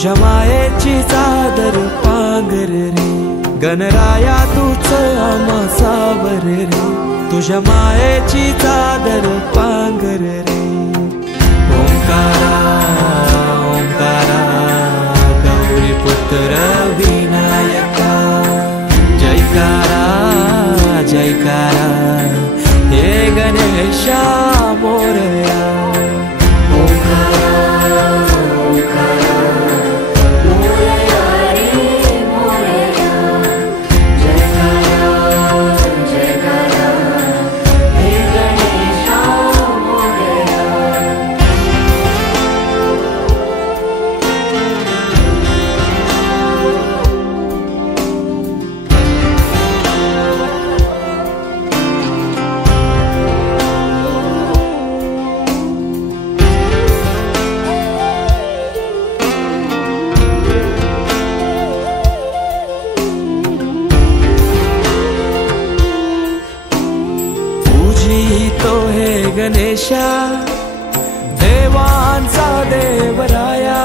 तुझ्या मायेची चादर पांघर रे गणराया तूच आम्हा सावर रे तुझ्या मायेची चादर पांघर रे ओंकारा ओंकारा गौरी पुत्र विनायका जयकारा जयकारा हे गणेशा मोरया तो हे गणेशा देवांचा देवराया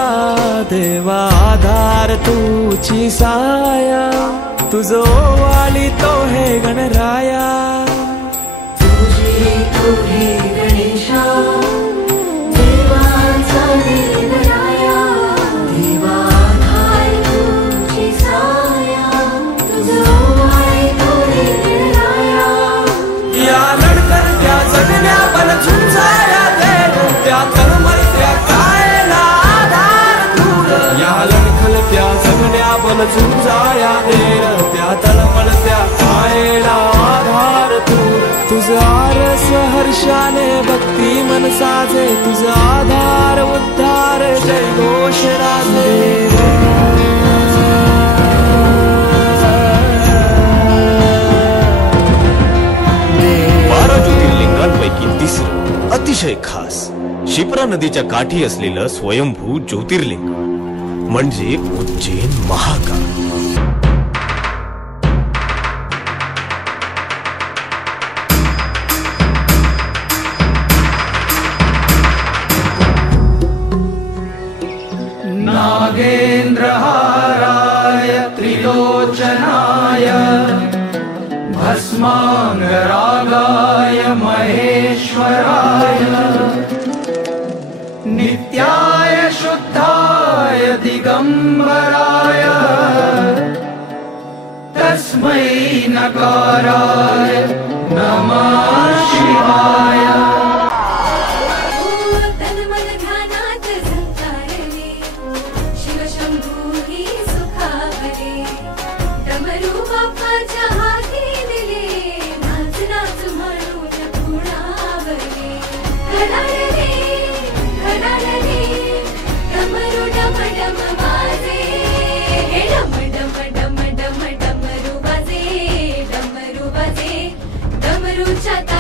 देवा आधार तुझी साया तुझो वाली तो हे गणराया तुझी तो हे गणेशा देवांचा देवराया देवा आधार तुझी साया तुझो वाली तो हे गणराया या जगण्या बल झुंजाया देव त्या तळमळत्या कायला आधार दूर या लडखलत्या जगण्या बल झुंजाया देव त्या तळमळत्या कायला आधार दूर तुझं आरस हर्षाने भक्ती मन साजे तुझं आधार उद्धार जय घोष राजे तिसरं अतिशय खास शिप्रा नदीच्या काठी असलेलं स्वयंभू ज्योतिर्लिंग म्हणजे उज्जैन महाकाल नागेन्द्रहाराय त्रिलोचनाय भस्मांगरागाय महेश्वराय नित्याय शुद्धाय दिगंबराय तस्मै नकाराय नमः शिवाय डमरू